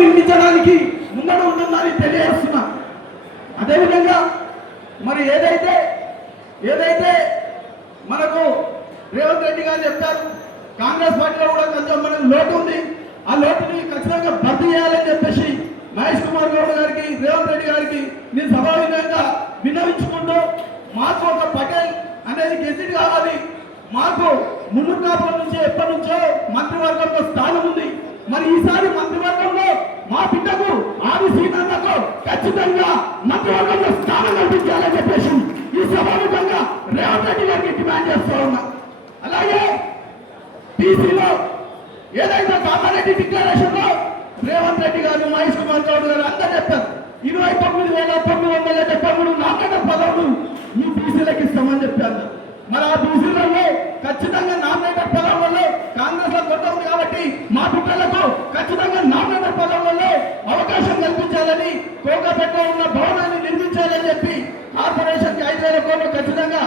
నిర్మించడానికి ముందడు ఉంటుందని తెలియజేస్తున్నా. అదేవిధంగా మరి ఏదైతే మనకు రేవంత్ రెడ్డి గారు చెప్పారు, కాంగ్రెస్ పార్టీలో కూడా కొంచెం మనకు లోటు ఉంది, ఆ లోటుని ఖచ్చితంగా భర్తీ చేయాలని చెప్పేసి మహేష్ కుమార్ గౌడ్ గారికి, రేవంత్ రెడ్డి గారికి నేను సభావిధంగా విన్నవించుకుంటూ, మాకు ఒక పటేల్ అనేది గెజిట్ కావాలి. మాకు మున్నుకాపుల నుంచి ఎప్పటి నుంచో మంత్రివర్గంలో స్థానం ఉంది. మరి ఈసారి మంత్రివర్గంలో మా బిడ్డకు ఆది శ్రీనాథకు ఖచ్చితంగా మంత్రివర్గంలో స్థానం కల్పించాలని చెప్పేసి ఈ సభాముఖంగా రేవంత్ రెడ్డి గారికి డిమాండ్ చేస్తూ ఉన్నా. అలాగే టీసీలో ఏదైతే కామారెడ్డి డిక్లరేషన్ లో రేవంత్ రెడ్డి గారు, మహేష్ కుమార్ గౌడ్ గారు అందరూ చెప్పారు 29,973 నామినేటెడ్ పదవులు ఈ బీసీలకు ఇస్తామని చెప్పారు. మరి ఆ బీసీలలో ఖచ్చితంగా నామినేటెడ్ పదవులలో కాంగ్రెస్ లో కొత్త ఉంది కాబట్టి మా బిడ్డలకు ఖచ్చితంగా నామినేటెడ్ పదవులలో అవకాశం కల్పించాలని, కోకాపేటలో ఉన్న భవనాన్ని నిర్మించాలని చెప్పి కార్పొరేషన్ కి 5,000 కోట్లు ఖచ్చితంగా